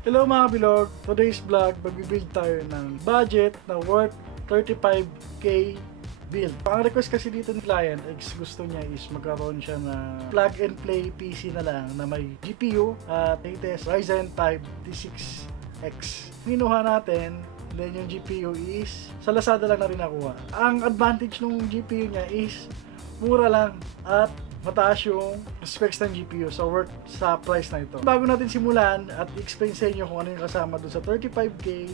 Hello mga bilog! Today's vlog, magbibuild tayo ng budget na worth 35k build. Ang request kasi dito ni client, gusto niya is magkaroon siya na plug and play PC na lang na may GPU at latest Ryzen 5 T6X. Kinuha natin, then yung GPU is sa Lazada lang na rin nakuha. Ang advantage ng GPU niya is mura lang at mataas yung specs ng GPU, so worth sa price na ito. Bago natin simulan at explain sa inyo kung ano yung kasama dun sa 35k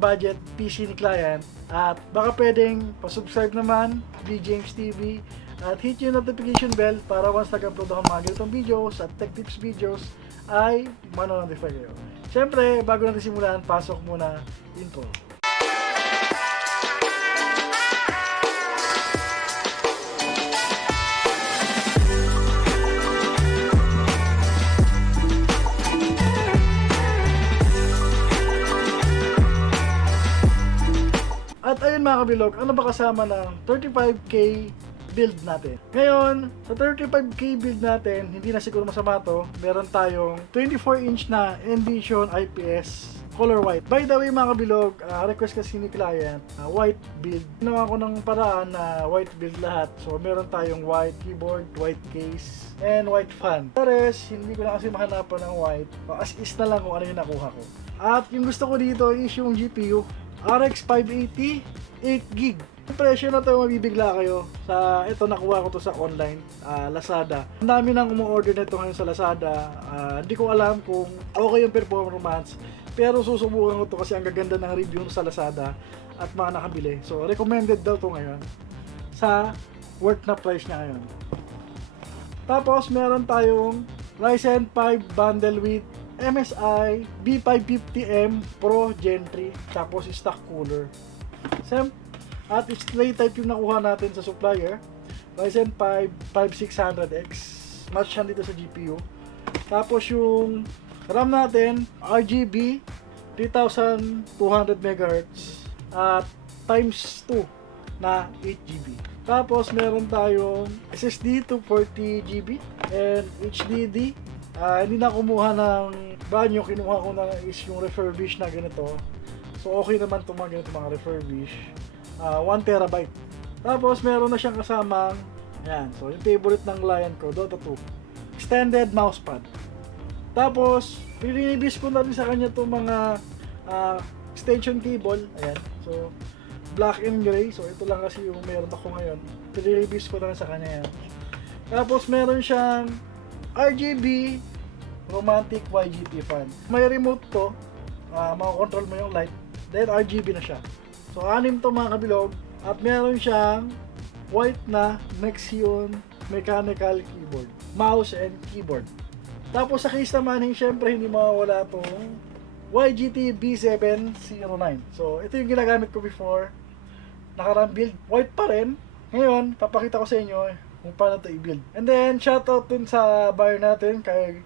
budget PC ni client, at baka pwedeng pasubscribe naman BJames TV at hit yung notification bell para once nag-upload ako mga ganitong videos at tech tips videos ay mano-notify kayo. Siyempre, bago natin simulan, pasok muna intro. At ayun mga kabilog, ano ba kasama ng 35k build natin? Ngayon, sa 35k build natin, hindi na siguro masama to, meron tayong 24-inch na Envision IPS color white. By the way mga kabilog, request kasi ni client, white build. Ginawa ko ng paraan na white build lahat. So meron tayong white keyboard, white case, and white fan. Pares, hindi ko na kasi mahanapan ng white. As is na lang kung ano yung nakuha ko. At yung gusto ko dito is yung GPU. RX 580, 8GB. Yung presyo na ito, mabibigla kayo. Ito nakuha ko to sa online, Lazada. Ang dami nang umu-order nito ngayon sa Lazada. Hindi ko alam kung okay yung performance, pero susubukan ko to kasi ang gaganda ng review sa Lazada at mga nakabili. So recommended daw to ngayon sa worth na price niya ngayon. Tapos meron tayong Ryzen 5 bundle with MSI B550M Pro Gen 3, tapos stock cooler. At display type yung nakuha natin sa supplier, Ryzen 5 5600X, match yan dito sa GPU. Tapos yung RAM natin, RGB 3200 MHz at times 2 na 8GB. Tapos meron tayong SSD 240GB and HDD. Hindi na kumuha ng brand new, kinuha ko na is yung refurbish na ganito. So okay naman itong mga ganito mga refurbish. 1TB. Tapos meron na siyang kasamang, yan, so yung favorite ng client ko, Dota 2, extended mousepad. Tapos pinibis ko na rin sa kanya itong mga extension cable. Ayan, so black and gray. So ito lang kasi yung meron ako ngayon. Pinibis ko na rin sa kanya yan. Tapos meron siyang RGB romantic YGT fan. May remote to, makakontrol mo yung light. Then RGB na siya. So 6 to mga kabilog. At meron siyang white na Nexion mechanical keyboard, mouse and keyboard. Tapos sa case naman, syempre hindi mawawala tong YGT B709. So ito yung ginagamit ko before. Nakarang build, white pa rin. Ngayon, papakita ko sa inyo kung paano ito i-build. And then, shoutout dun sa buyer natin, kay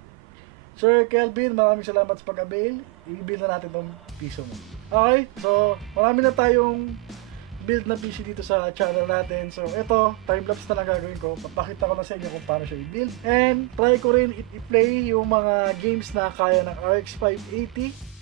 Sir Kelvin. Maraming salamat sa pag-avail. I-build na natin itong piso mo. Okay, so marami na tayong build na PC dito sa channel natin. So ito, time-lapse na lang gagawin ko. Papakita ko na sa inyo kung paano siya i-build. And try ko rin i-play yung mga games na kaya ng RX 580.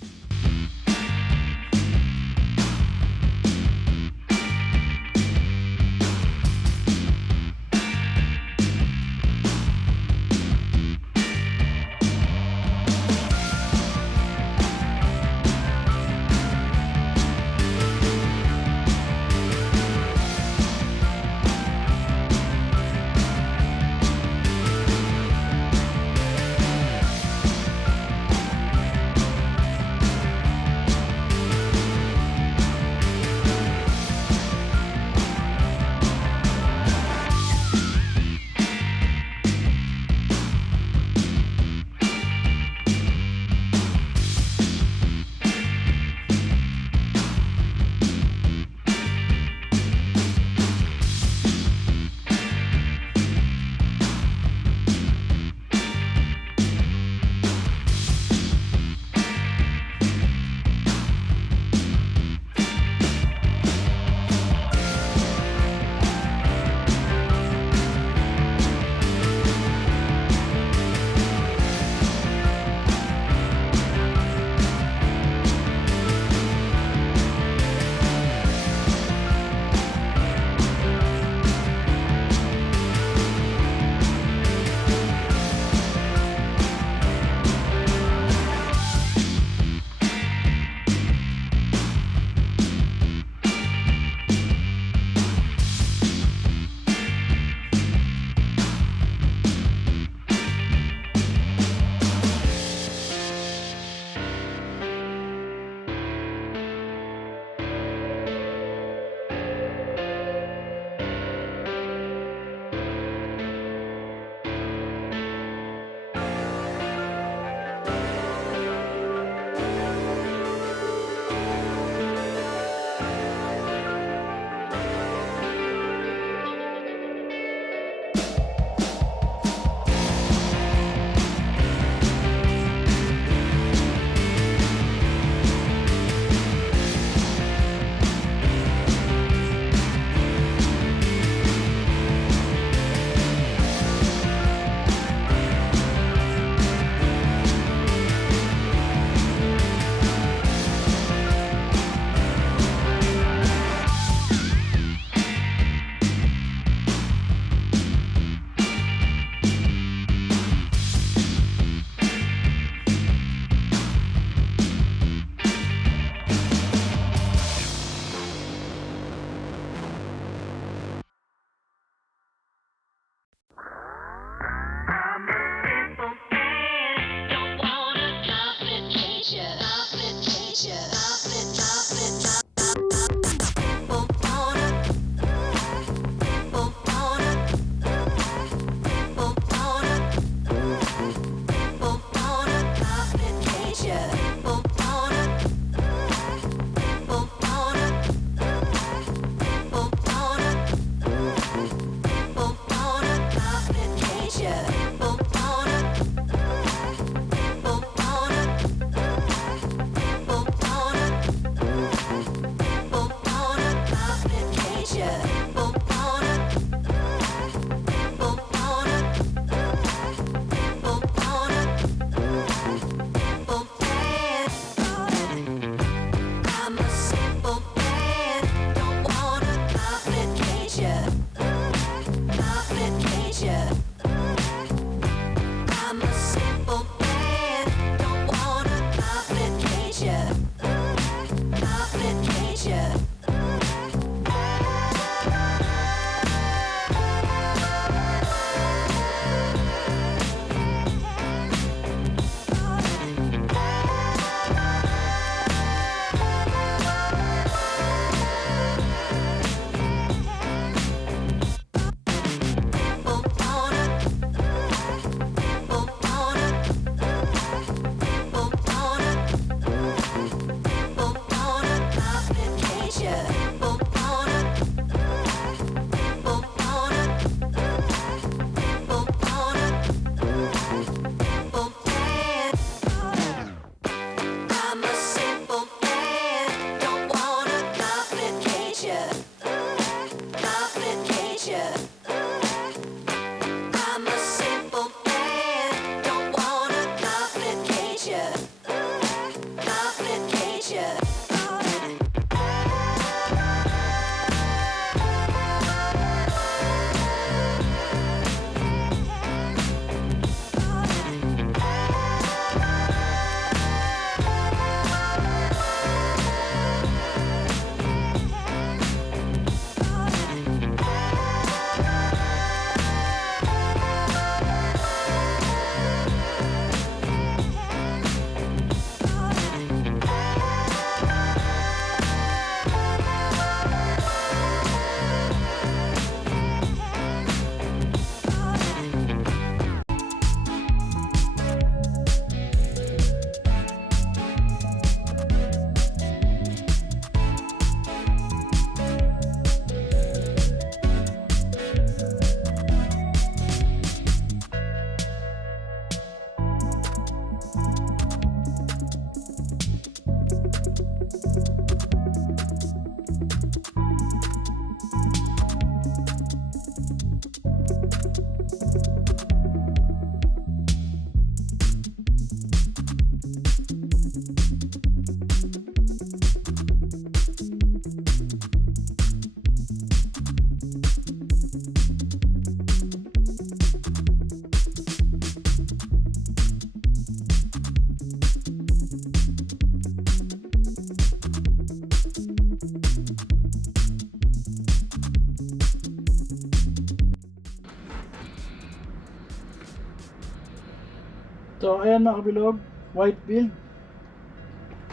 So ayan mga kabilog, white build,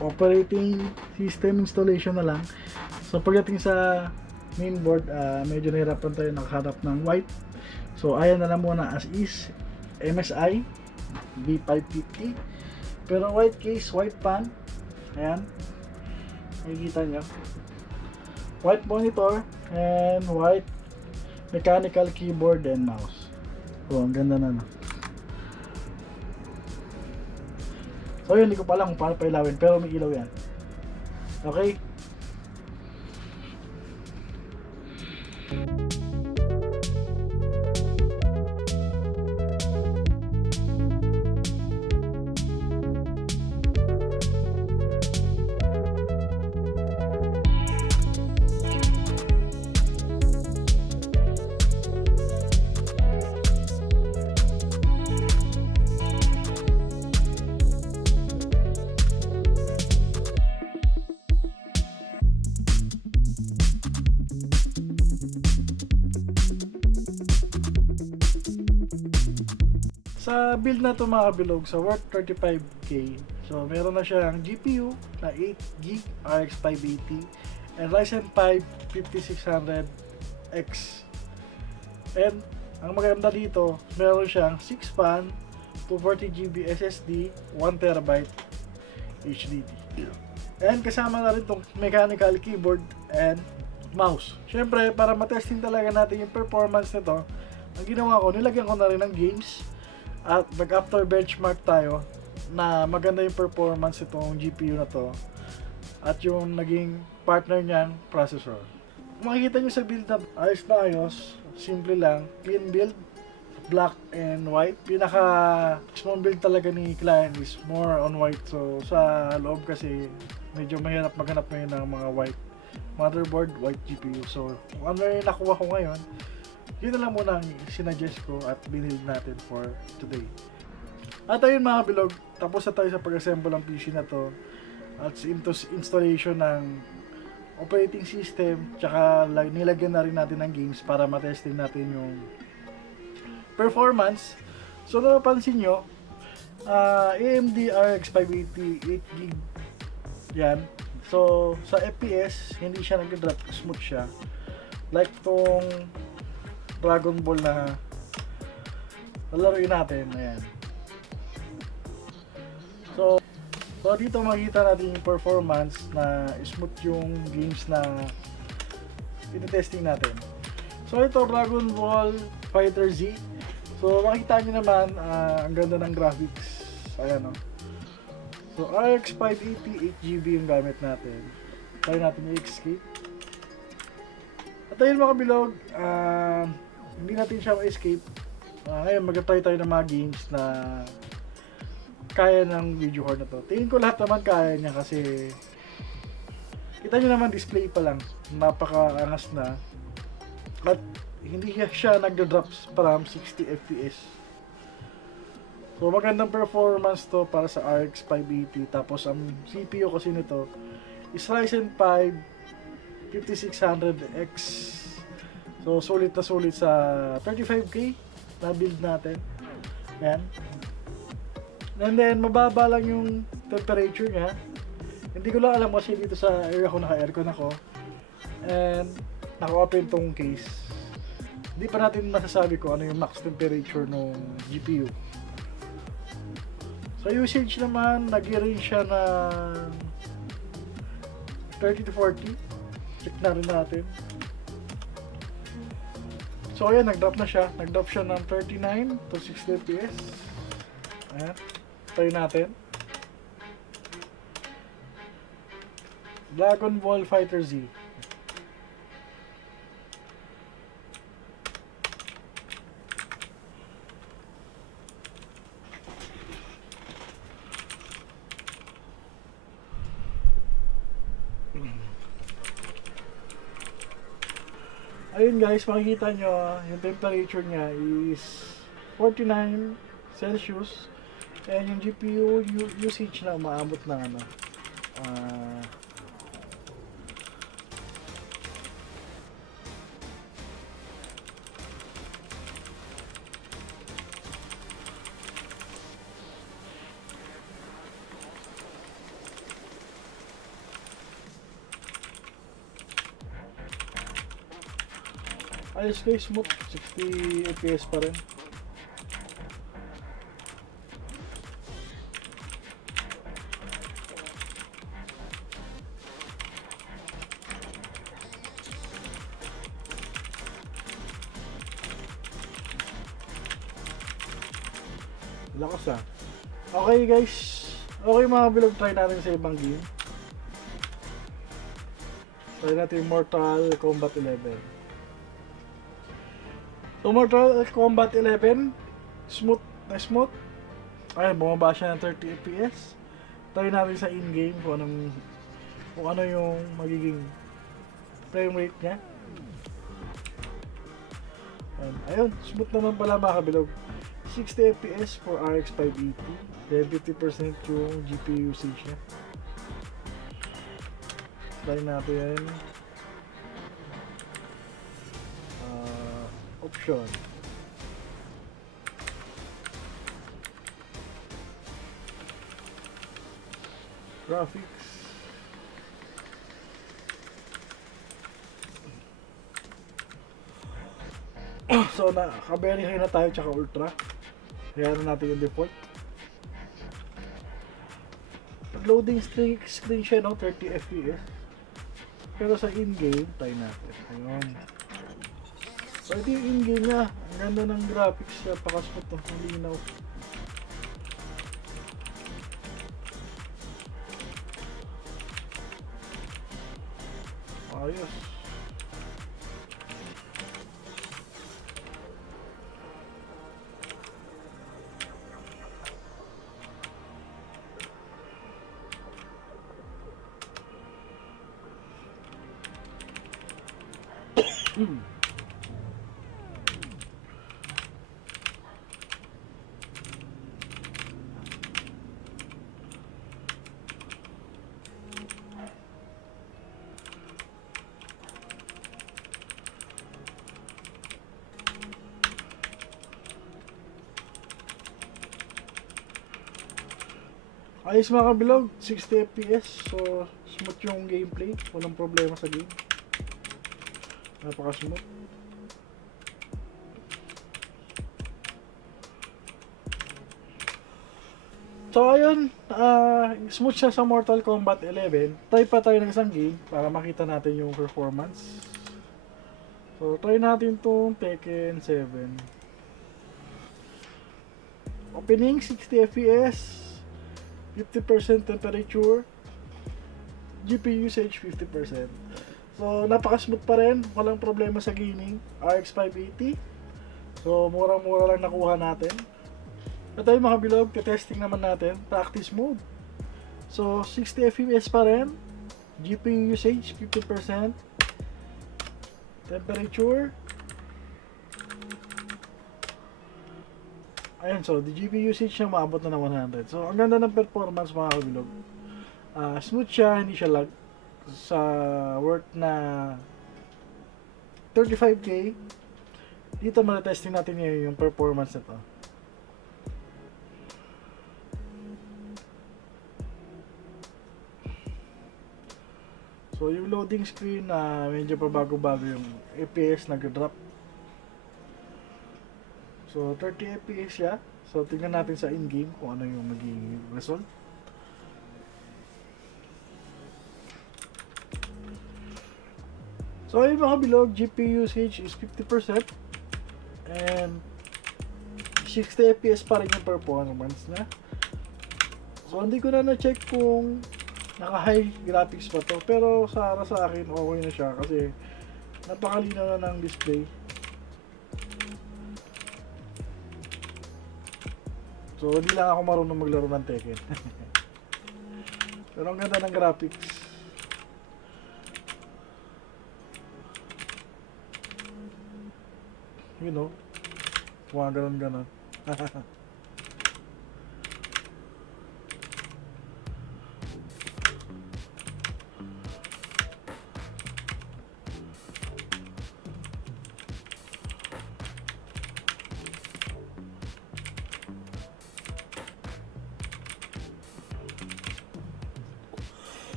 operating system installation na lang. So pagdating sa mainboard, medyo nahirapan tayo nakaharap ng white. So ayan na lang muna as is, MSI B550, pero white case, white pan. Ayan, makikita nyo, white monitor and white mechanical keyboard and mouse. So ang ganda na, no? So yun, hindi ko pa alam kung paano pa ilawin, pero may ilaw yan. Okay. Sa build na to mga kabilog, sa worth 35k, so meron na siyang GPU na 8GB RX 580 and Ryzen 5 5600X. And ang maganda dito, meron siyang 6 fan, 240GB SSD, 1TB HDD. And kasama na rin tong mechanical keyboard and mouse. Syempre, para matesting talaga natin yung performance nito, ang ginawa ko, nilagyan ko na rin ng games at nag-after benchmark tayo na maganda yung performance itong GPU na to at yung naging partner niyang processor. Kung makikita nyo sa build na ayos, simple lang, clean build, black and white. Pinaka small build talaga ni client is more on white, so sa loob kasi medyo mahirap maghanap ngayon ng mga white motherboard, white GPU. So kung ano yung nakuha ko ngayon, yun na lang muna ang sinuggest ko at binilid natin for today. At ayun mga bilog, tapos na tayo sa pag-assemble ng PC na to at into installation ng operating system, tsaka nilagyan na rin natin ng games para matesting natin yung performance. So napapansin nyo, AMD RX 580 8GB yan. So sa FPS hindi siya nag-drop, smooth siya like tong Dragon Ball na lalaroin natin. Ayan. So dito makikita natin yung performance na smooth yung games na tinitesting natin. So ito, Dragon Ball Fighter Z. So makikita nyo naman, ang ganda ng graphics. Ayan, no? So RX 580 8GB yung gamit natin. Try natin yung escape. At ayun mga bilog, hindi natin siya ma-escape. Ngayon mag-try tayo ng mga games na kaya ng video card na to. Tingin ko lahat naman kaya niya kasi kita nyo naman display pa lang, napaka-angas na at hindi siya nagda-drops from 60 FPS. So magandang performance to para sa RX 580. Tapos ang CPU kasi nito is Ryzen 5 5600X. So sulit na sulit sa 35k na build natin. Ayan. And then mababa lang yung temperature niya. Hindi ko lang alam kasi dito sa area ko naka-aircon ako. And naka-open tong case. Hindi pa natin masasabi kung ano yung max temperature ng GPU. Sa usage naman, nag-range siya na 30 to 40. Check na rin natin. So ayan, nag-drop na siya. Nag-drop siya ng 39 to 60 FPS. Ayan. Try natin. Dragon Ball Fighter Z. Ayun guys, makikita nyo yung temperature niya is 49 Celsius and yung GPU usage na umaabot ng ano, Ayos guys, smooth. 60 FPS pa rin. Lakas ah. Okay guys. Okay mga bilog, try natin sa ibang game. Try natin Mortal Kombat 11. So Mortal Kombat 11, smooth na smooth. Ay, bumaba siya ng 30 FPS. Try natin sa in-game kung ano yung magiging frame rate niya. Ayun, smooth naman pala mga kabilog. 60 FPS for RX 580. Then 50% yung GPU usage niya. Try natin option. Graphics. So naka-verify na tayo tsaka ultra. Kaya na natin yung default. Loading screen siya, no? 30 FPS. Pero sa in-game, tayo natin. Ayun. So ito yung in-game niya. Ang ganda ng graphics niya. Pakasmooth, no? Ang linaw. Ayos. Ayos mga kabilog, 60 FPS, so smooth yung gameplay, walang problema sa game. Napaka smooth. So ayun, smooth siya sa Mortal Kombat 11. Try pa tayo ng isang game para makita natin yung performance. So try natin tong Tekken 7. Opening 60 FPS, 50% temperature, GPU usage 50%. So napaka-smooth pa rin, walang problema sa gaming. RX 580. So murang-mura lang nakuha natin. At tayo mga bilog, testing naman natin, practice mode. So 60 FPS pa rin, GPU usage 50%, temperature. Ayun, so the GPU usage niya maabot na ng 100. So ang ganda ng performance mga kabilog. Smooth siya, hindi siya lag. Sa worth na 35k, dito testing natin yung performance nito. So yung loading screen medyo pa bago-bago yung FPS nag-drop. So 30 FPS siya. So tingnan natin sa in-game kung ano yung magiging result. So ayun mga bilog, GPU usage is 50% and 60 FPS pa rin yung performance na. So hindi ko na na-check kung naka-high graphics pa to, pero sa akin okay na siya kasi napakalinaw na ng display. So hindi lang ako marunong maglaro ng Tekken. Pero ang ganda ng graphics. You know, mga ganon-ganon.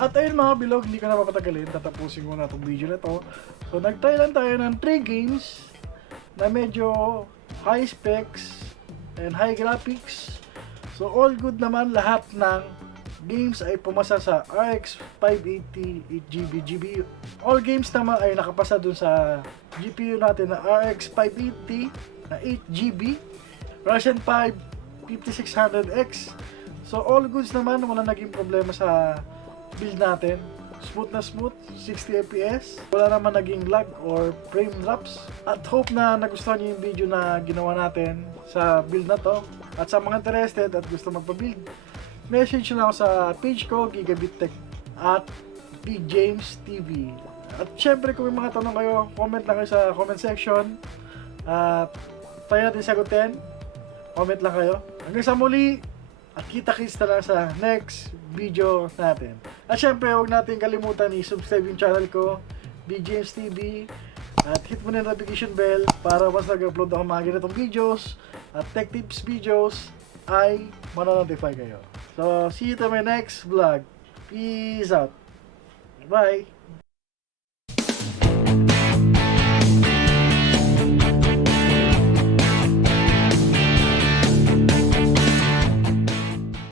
At ayun mga bilog, hindi ko na papatagalin, tatapusin ko na itong video na to. So nag-try lang tayo ng 3 games na medyo high specs and high graphics. So all good naman, lahat ng games ay pumasa sa RX 580 8GB GPU. All games naman ay nakapasa dun sa GPU natin na RX 580 na 8GB Ryzen 5 5600X. So all goods naman, wala naging problema sa build natin. Smooth na smooth, 60 FPS. Wala naman naging lag or frame drops. At hope na nagustuhan niyo yung video na ginawa natin sa build na to. At sa mga interested at gusto magpa-build, message lang ako sa page ko, Gigabit Tech at Big James TV. At syempre kung may mga tanong kayo, comment lang kayo sa comment section. At tayo natin sagutin. Comment lang kayo. Hanggang sa muli, at kita-kits na lang sa next video natin. At syempre, huwag natin kalimutan i-subscribe yung channel ko, Big James TV. At hit mo na yung notification bell para once nag-upload ako mga ganitong videos at tech tips videos ay manonotify kayo. So, see you to my next vlog. Peace out. Bye!